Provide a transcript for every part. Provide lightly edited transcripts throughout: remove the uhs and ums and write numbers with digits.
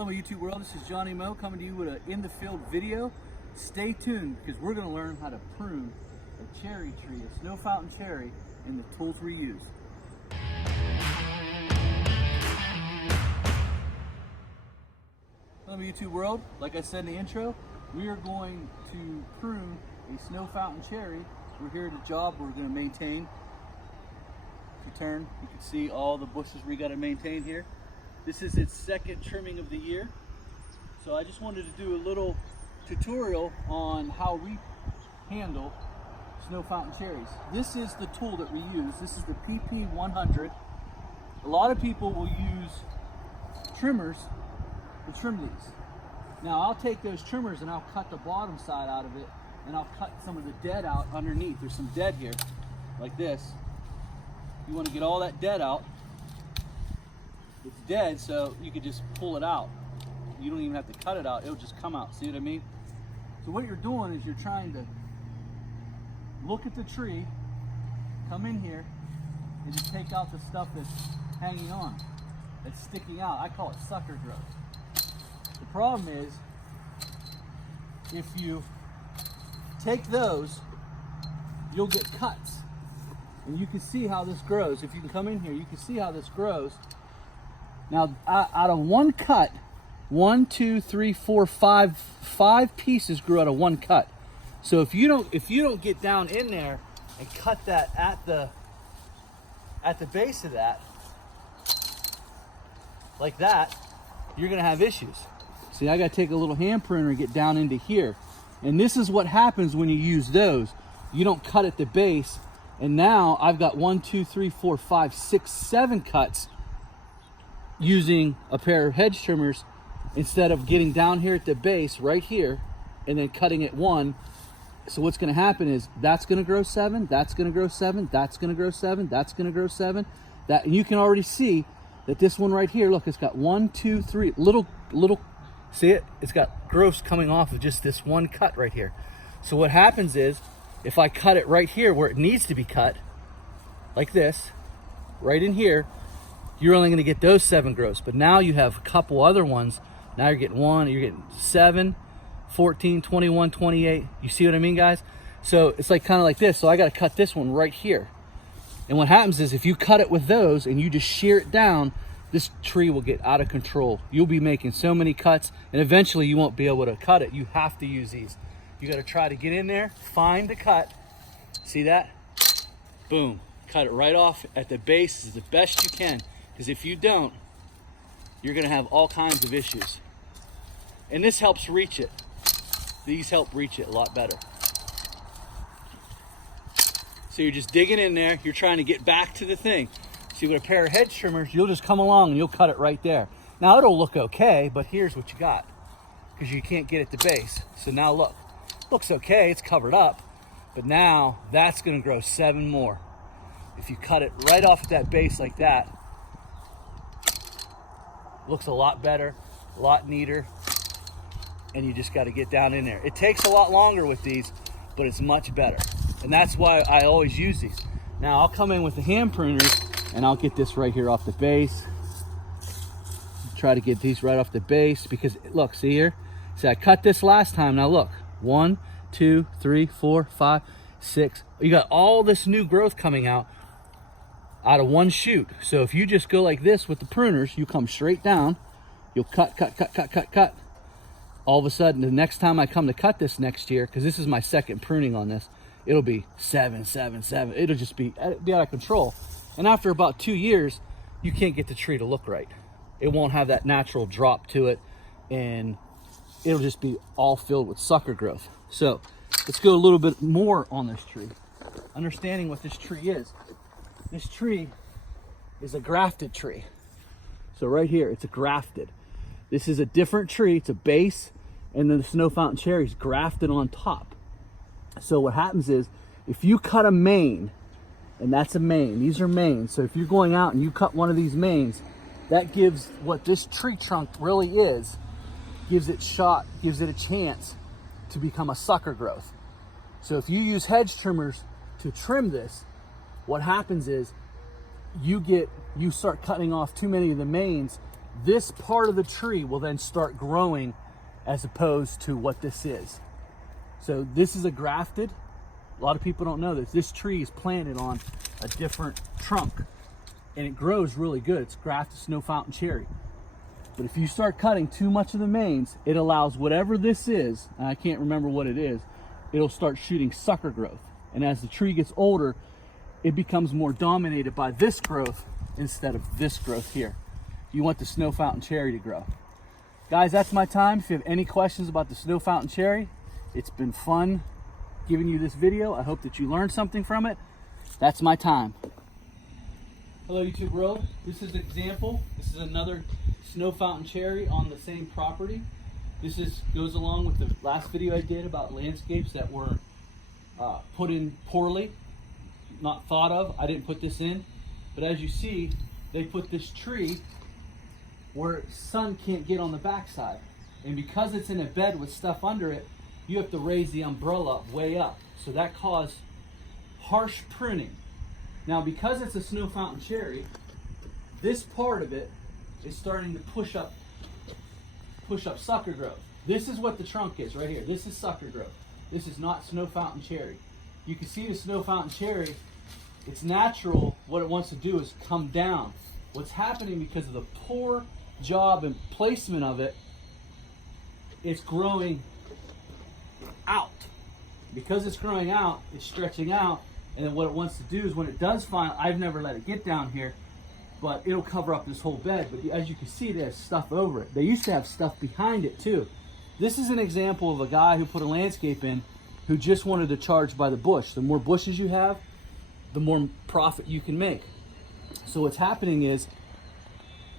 Hello YouTube world, this is Johnny Moe coming to you with an in the field video. Stay tuned because we're going to learn how to prune a cherry tree, a snow fountain cherry, and the tools we use. Hello YouTube world, like I said in the intro, we are going to prune a snow fountain cherry. We're here at a job we're going to maintain. If you turn, you can see all the bushes we got to maintain here. This is its second trimming of the year. So I just wanted to do a little tutorial on how we handle snow fountain cherries. This is the tool that we use. This is the PP100. A lot of people will use trimmers to trim these. Now I'll take those trimmers and I'll cut the bottom side out of it, and I'll cut some of the dead out underneath. There's some dead here, like this. You want to get all that dead out. It's dead, so you could just pull it out. You don't even have to cut it out, it'll just come out. See what I mean? So what you're doing is you're trying to look at the tree, come in here, and just take out the stuff that's hanging on, that's sticking out. I call it sucker growth. The problem is, if you take those, you'll get cuts. And you can see how this grows. If you can come in here, you can see how this grows. Now, out of one cut, 1, 2, 3, 4, 5 pieces grew out of one cut. So if you don't get down in there and cut that at the base of that, like that, you're gonna have issues. See, I gotta take a little hand pruner and get down into here. And this is what happens when you use those. You don't cut at the base, and now I've got 1, 2, 3, 4, 5, 6, 7 cuts using a pair of hedge trimmers instead of getting down here at the base right here and then cutting at one. So what's going to happen is that's going to grow 7, that's going to grow 7, that's going to grow 7, that's going to grow 7. That, and you can already see that this one right here, look, it's got 1, 2, 3 little, see it? It's got growths coming off of just this one cut right here. So what happens is if I cut it right here where it needs to be cut, like this, right in here, you're only going to get those 7 growths. But now you have a couple other ones. Now you're getting 7, 14, 21, 28. You see what I mean, guys? So it's like kind of like this. So I got to cut this one right here. And what happens is if you cut it with those and you just shear it down, this tree will get out of control. You'll be making so many cuts, and eventually you won't be able to cut it. You have to use these. You got to try to get in there, find the cut. See that? Boom. Cut it right off at the base as the best you can. Because if you don't, you're going to have all kinds of issues. And this helps reach it. These help reach it a lot better. So you're just digging in there. You're trying to get back to the thing. See, with a pair of hedge trimmers, you'll just come along and you'll cut it right there. Now, it'll look okay, but here's what you got. Because you can't get at the base. So now look. Looks okay. It's covered up. But now, that's going to grow 7 more. If you cut it right off at that base like that, looks a lot better, a lot neater, and you just got to get down in there. It takes a lot longer with these, but it's much better. And that's why I always use these. Now I'll come in with the hand pruners and I'll get this right here off the base. Try to get these right off the base because look, see here? See, I cut this last time. Now look, 1, 2, 3, 4, 5, 6. You got all this new growth coming out of one shoot. So if you just go like this with the pruners, you come straight down, you'll cut. All of a sudden, the next time I come to cut this next year, because this is my second pruning on this, it'll be 7, 7, 7. It'll just be out of control. And after about 2 years, you can't get the tree to look right. It won't have that natural drop to it, and it'll just be all filled with sucker growth. So let's go a little bit more on this tree. Understanding what this tree is. This tree is a grafted tree. So right here, it's a grafted. This is a different tree. It's a base, and then the snow fountain cherry is grafted on top. So what happens is, if you cut a main, and that's a main, these are mains. So if you're going out and you cut one of these mains, that gives what this tree trunk really is, gives it a chance to become a sucker growth. So if you use hedge trimmers to trim this, what happens is you start cutting off too many of the mains, this part of the tree will then start growing as opposed to what this is. So this is a grafted. A lot of people don't know this. This tree is planted on a different trunk and it grows really good. It's grafted snow fountain cherry. But if you start cutting too much of the mains, it allows whatever this is, and I can't remember what it is, it'll start shooting sucker growth. And as the tree gets older, it becomes more dominated by this growth instead of this growth here. You want the snow fountain cherry to grow. Guys, that's my time. If you have any questions about the snow fountain cherry, it's been fun giving you this video. I hope that you learned something from it. That's my time. Hello YouTube world. This is an example. This is another snow fountain cherry on the same property. This goes along with the last video I did about landscapes that were put in poorly, not thought of. I didn't put this in, but as you see, they put this tree where sun can't get on the backside, and because it's in a bed with stuff under it, you have to raise the umbrella way up, so that caused harsh pruning. Now because it's a snow fountain cherry, this part of it is starting to push up sucker growth. This is what the trunk is right here. This is sucker growth. This is not snow fountain cherry. You can see the snow fountain cherry, it's natural. What it wants to do is come down. What's happening because of the poor job and placement of it, it's growing out. Because it's growing out, it's stretching out, and then what it wants to do is when it does find, I've never let it get down here, but it'll cover up this whole bed. But as you can see, there's stuff over it. They used to have stuff behind it too. This is an example of a guy who put a landscape in who just wanted to charge by the bush. The more bushes you have, the more profit you can make. So what's happening is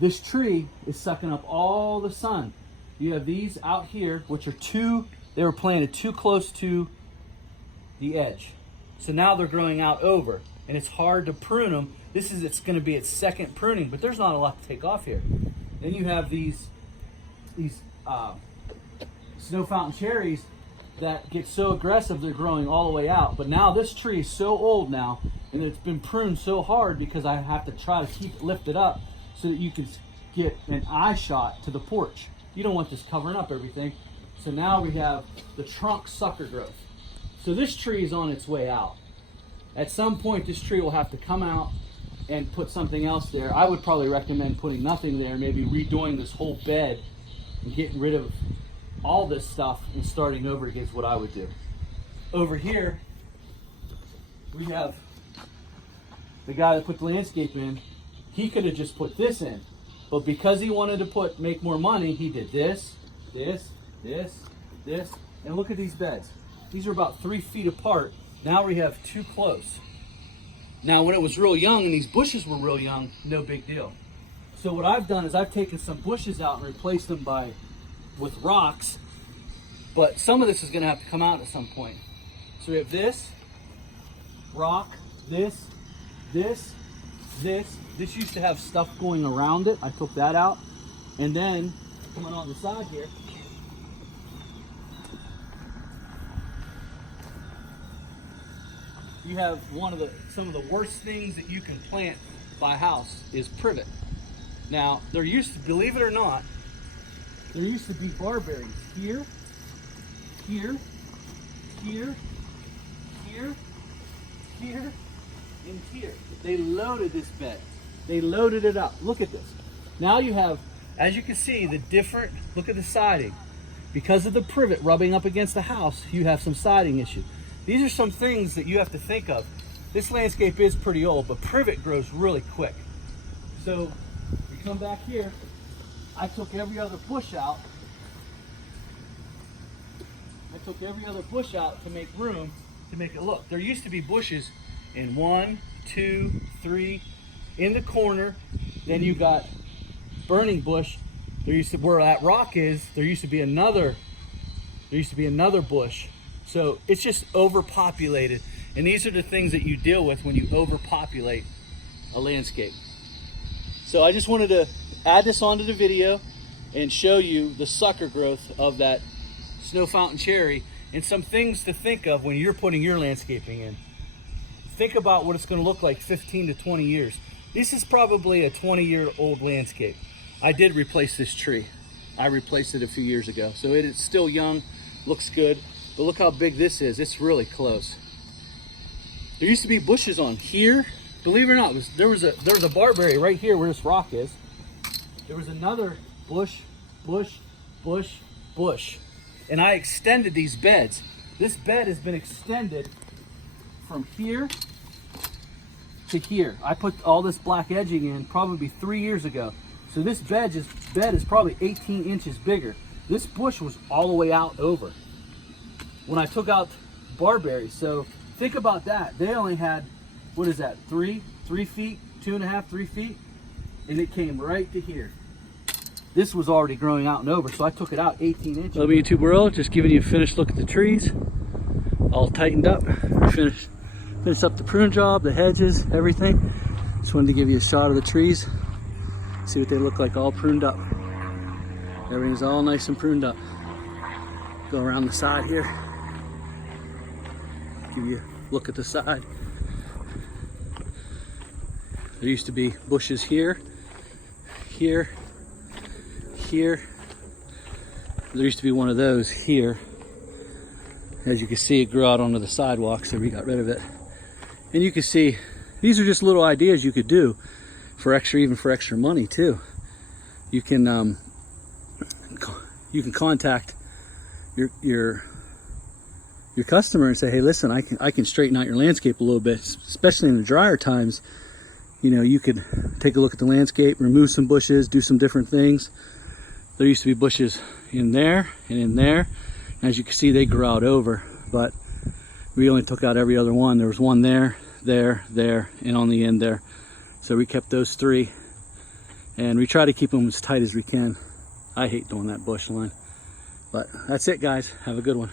this tree is sucking up all the sun. You have these out here, which are they were planted too close to the edge. So now they're growing out over, and it's hard to prune them. It's going to be its second pruning, but there's not a lot to take off here. Then you have these snow fountain cherries that get so aggressive they're growing all the way out. But now this tree is so old now, and it's been pruned so hard because I have to try to keep it lifted up so that you can get an eye shot to the porch. You don't want this covering up everything. So now we have the trunk sucker growth. So this tree is on its way out. At some point this tree will have to come out and put something else there. I would probably recommend putting nothing there, maybe redoing this whole bed and getting rid of all this stuff and starting over again is what I would do. Over here, we have the guy that put the landscape in. He could have just put this in, but because he wanted to make more money, he did this, this, this, this, and look at these beds. These are about 3 feet apart. Now we have too close. Now when it was real young and these bushes were real young, no big deal. So what I've done is I've taken some bushes out and replaced them with rocks, but some of this is going to have to come out at some point. So we have this, rock, this, this, this. This used to have stuff going around it. I took that out. And then coming on the side here, you have some of the worst things that you can plant by house is privet. Now there used to, believe it or not, there used to be barberries here, here, here, here, here, and here. They loaded this bed. They loaded it up. Look at this. Now you have, as you can see, look at the siding. Because of the privet rubbing up against the house, you have some siding issue. These are some things that you have to think of. This landscape is pretty old, but privet grows really quick. So we come back here. I took every other bush out. To make room to make it look. There used to be bushes in 1, 2, 3 in the corner. Then you got burning bush. Where that rock is, there used to be another bush. So it's just overpopulated. And these are the things that you deal with when you overpopulate a landscape. So I just wanted to add this onto the video and show you the sucker growth of that snow fountain cherry and some things to think of when you're putting your landscaping in. Think about what it's going to look like 15 to 20 years. This is probably a 20-year-old landscape. I did replace this tree. I replaced it a few years ago. So it is still young, looks good, but look how big this is. It's really close. There used to be bushes on here. Believe it or not, there was a barberry right here where this rock is. There was another bush, and I extended these beds. This bed has been extended from here to here. I put all this black edging in probably 3 years ago. So this bed is probably 18 inches bigger. This bush was all the way out over when I took out barberry. So think about that. They only had, what is that, 3 feet, 2.5, 3 feet, and it came right to here. This was already growing out and over, so I took it out 18 inches. Hello YouTube world, just giving you a finished look at the trees. All tightened up, finished up the prune job, the hedges, everything. Just wanted to give you a shot of the trees. See what they look like all pruned up. Everything's all nice and pruned up. Go around the side here. Give you a look at the side. There used to be bushes here, here. There used to be one of those here. As you can see, it grew out onto the sidewalk, so we got rid of it. And you can see, these are just little ideas you could do for extra, even for extra money too. You can contact your customer and say, hey, listen, I can straighten out your landscape a little bit, especially in the drier times. You know, you could take a look at the landscape, remove some bushes, do some different things. There used to be bushes in there and in there. As you can see, they grew out over, but we only took out every other one. There was one there, there, and on the end there. So we kept those 3, and we try to keep them as tight as we can. I hate doing that bush line. But that's it, guys. Have a good one.